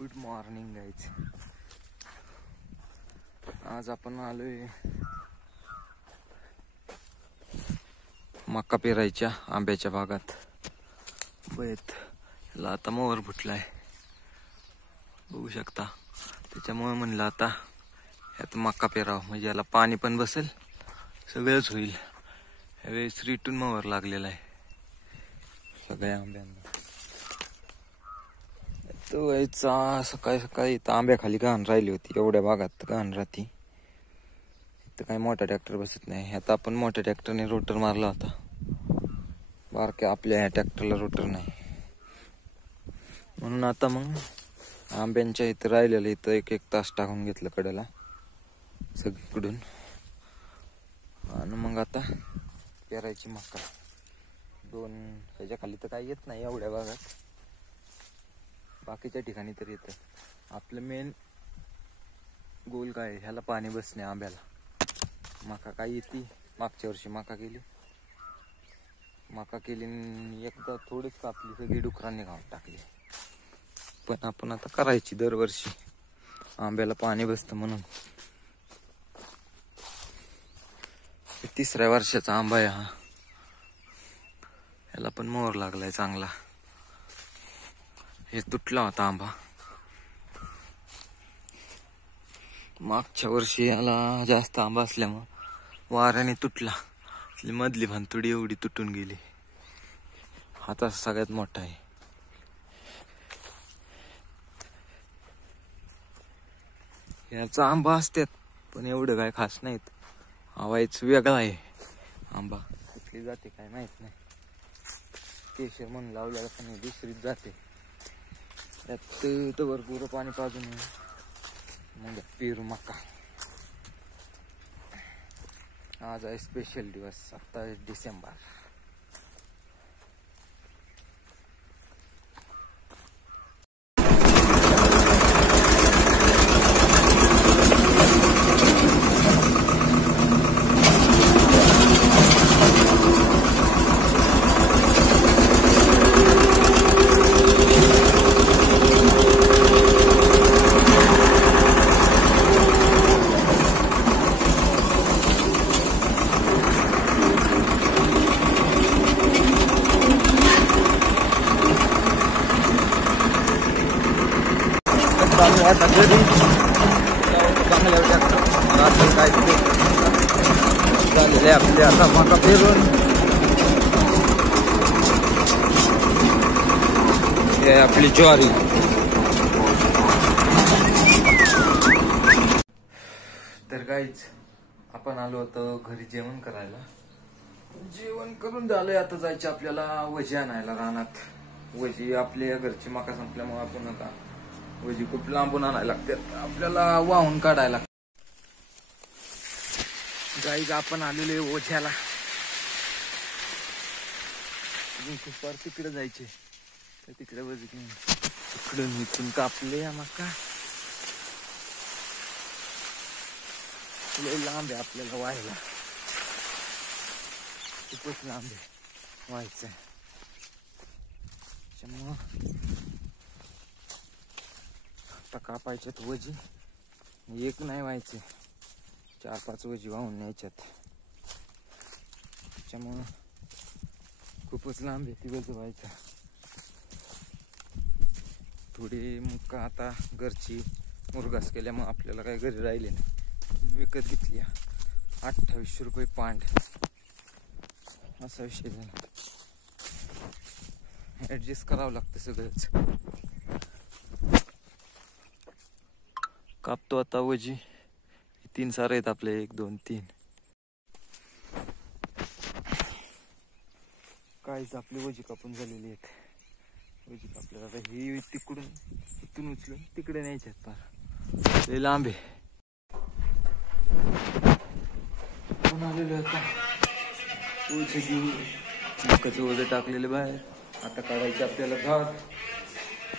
Good morning guys. आज आपण आलोय मका पेरायच्या आंब्याच्या बागात. बैत याला आता मोहर फुटलाय बघू शकता. त्याच्यामुळे म्हणलं आता ह्यात मका पेरावं, म्हणजे याला पाणी पण बसेल, सगळंच होईल. ह्यावेळेस रिटून मोहर लागलेला आहे सगळ्या आंब्यांना. तो यायचा सकाळी सकाळी इथं आंब्याखाली घाण राहिली होती. एवढ्या भागात घाण राहती, इथं काही मोठा ट्रॅक्टर बसत नाही. आता आपण मोठ्या ट्रॅक्टरने रोटर मारला होता, बारक्या आपल्या ह्या ट्रॅक्टरला रोटर नाही. म्हणून आता मग आंब्यांच्या इथं राहिलेलं इथं एक एक तास टाकून घेतलं कडेला सगळीकडून. आणि मग आता पेरायची मका. दोन ह्याच्या खाली तर काही येत नाही एवढ्या भागात, बाकीच्या ठिकाणी तर येतं. आपलं मेन गोल काय, ह्याला पाणी बसणे आंब्याला. मका काय येते, मागच्या वर्षी मका केली एकदा थोडीच कापली, सगळी डुकरांनी खाऊन टाकली. पण आपण आता करायची दरवर्षी, आंब्याला पाणी बसतं म्हणून. तिसऱ्या वर्षाचा आंबा आहे हा. ह्याला पण मोहर लागलाय चांगला. हे तुटला होता आंबा मागच्या वर्षी. याला जास्त आंबा असल्यामुळे वाऱ्याने तुटला. मधली भांतुडी एवढी तुटून गेली. हाता सगळ्यात मोठा आहे. याचा आंबा असतात पण एवढं काय खास नाहीत. आवाज वेगळा आहे आंबा. कुठली जाते काय माहित नाही. केशर म्हणून लावलेला पण दुसरीच जाते. त्यात तर भरपूर पाणी पाजून मग पेरू मका. आज आहे स्पेशल दिवस, 27 डिसेंबर. आता घरी चांगल्या रात्री काय झालेले आपले. आता मका फिरून हे आपली ज्वारी. तर काहीच आपण आलो होतो घरी जेवण करायला. जेवण करून झालंय, आता जायचे आपल्याला वजी आणायला रानात. वजी आपल्या घरची मका संपल्यामुळे आपण आता वजी खूप लांबून आणायला लागतात, आपल्याला वाहून काढायला लागतात. गाईज आपण आलेले ओझ्याला. खूप फार तिकडे जायचे, तर तिकडे वजी तिकडून इथून कापले मका. लांब आहे आपल्याला व्हायला, खूपच लांब आहे व्हायचं. त्याच्यामुळं आता कापायच्यात वजी. एक नाही व्हायचे, 4-5 वजी वाहून न्यायच्यात. त्याच्यामुळं खूपच लांब आहे ती वजी व्हायचा. थोडी मका आता घरची मुरघास केल्यामुळे आपल्याला काही घरी राहिले नाही, विकत घेतली. 28 रुपये पांड असा विषय झाला. ऍडजस्ट करावं लागतं सगळंच. कापतो आता वजी. 3 सारे आहेत आपले, 1 2 3. काहीच आपली वजी कापून झालेली आहेत. वजी कापल्याला आता ही तिकडून इथून उचलून तिकडे न्यायचे आहेत. फार लय लांब आहे. आपण आलेलो आता ओझं घेऊन. मकाचं ओझं टाकलेले बाहेर. आता काढायचे आपल्याला भात.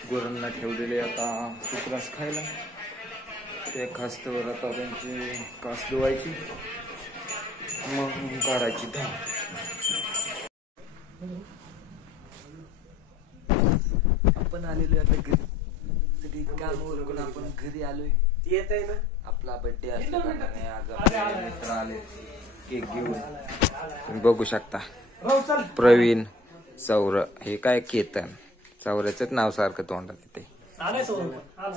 गुरांना ठेवलेले आता कुकरास खायला. ते खास्तवर आता त्यांची कास धुवायची, मग काढायची धाव. आपण आलेलो आता घरी. ती काम उरकून आपण घरी आलोय. येत आहे ना आपला बर्थडे असल्या कारणाने आज आपले मित्र आले केक घेऊन. तुम्ही बघू शकता प्रवीण सौर हे काय केतन सौरच नाव सारखं तोंडात तिथे.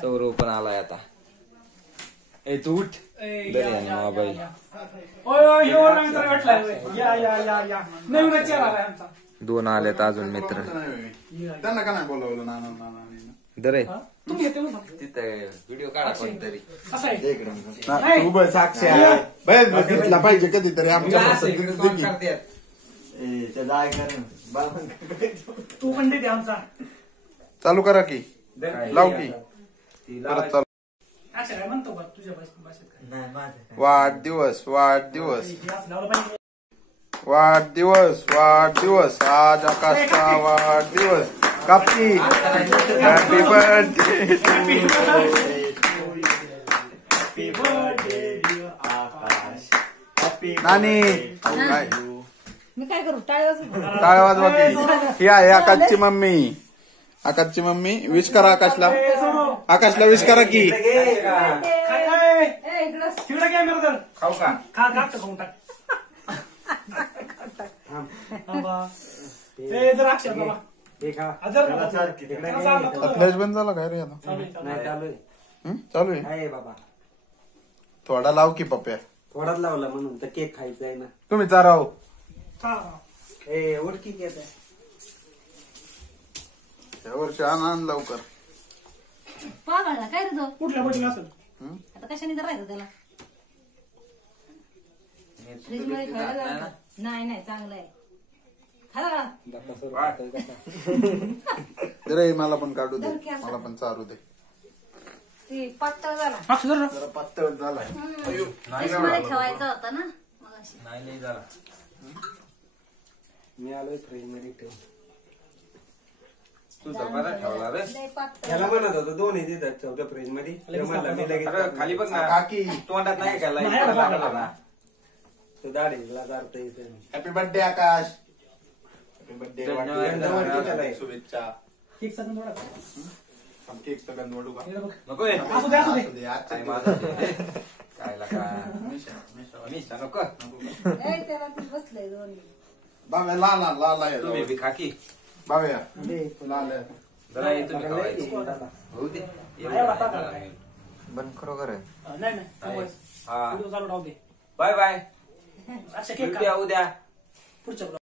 सौरव पण आलाय आता. ए तू उठ दरे आणि मोबाईल. दोन आलेत अजून मित्र. त्यांना का नाही बोलवलं नाना दरे तिथे व्हिडिओ काढा कोणतरी. साक्षी बघितला पाहिजे कधीतरी आमच्या तू पण देते आमचा चालू करा की लाव की परत चालू. अच्छा काय म्हणतो बा तुझ्या भाषेत वाढदिवस वाढदिवस वाढदिवस वाढदिवस आज आकाशचा वाढदिवस. कापी हॅपी बर्थडे नानी. काय मी काय करू टाळ्या टाळ्या वाजवा की. ही आहे आकाशची मम्मी. आकाशची मम्मी विश करा आकाशला. आकाशला विश करा की. तिकडे काय मिळतं खाऊ का खा टाकतो खाऊन टाक ते जर अक्षर बाबा फ्लॅश बंद झाला काय रे आता. चालू आहे बाबा. थोडा लाव की पप्प्या. थोडाच लावला म्हणून तर केक खायचा आहे ना. तुम्ही चाराव ए उडकी केक आहे. या वर्षी आण लवकर. पागळला काय रे तो कुठल्या बटीला असेल आता कशाने तर राहायचं त्याला फ्रीज मध्ये ठेवायला जायचं. नाही नाही चांगलं आहे खा रे मला पण काढू दे. मला पण चारू दे. ते पातळ झाला जरा पातळ झालाय. फ्रीज मध्ये ठेवायचा होता ना मगाशी. नाही झाला. मी आलोय फ्रीज मध्ये ठेव. तुझा बरा ठेवला रे. लय पातळ त्याला म्हणत होतं दोन्ही देतात ठेवत्या फ्रीज मध्ये. म्हणला मी लगेच अरे खाली बघ ना काकी तोंडात नाही का लाईट नाही, लागला ना. तो दाढीला जाता येते. हॅपी बर्थडे आकाश. हॅपी बर्थडे धन्यवाद. शुभेच्छा. केक सगळं थोडा केक तर गंधवडू का. नको आहे. असू दे असू दे असू दे, आजच्या काय दिवस. माझं ते. काय लागा मिशा. मिशा नको. ए, त्याला ते बसलंय दोन बाव्या लाला लाला तुम्ही बी खाकी बाव्या लाला. जरा ये तुम्ही खावायची. होऊ दे. बंद खरोखर आहे. नाही नाही हा व्हिडिओ चालू राहू दे. Bye bye. अच्छा केक उद्या उद्या पुढच्या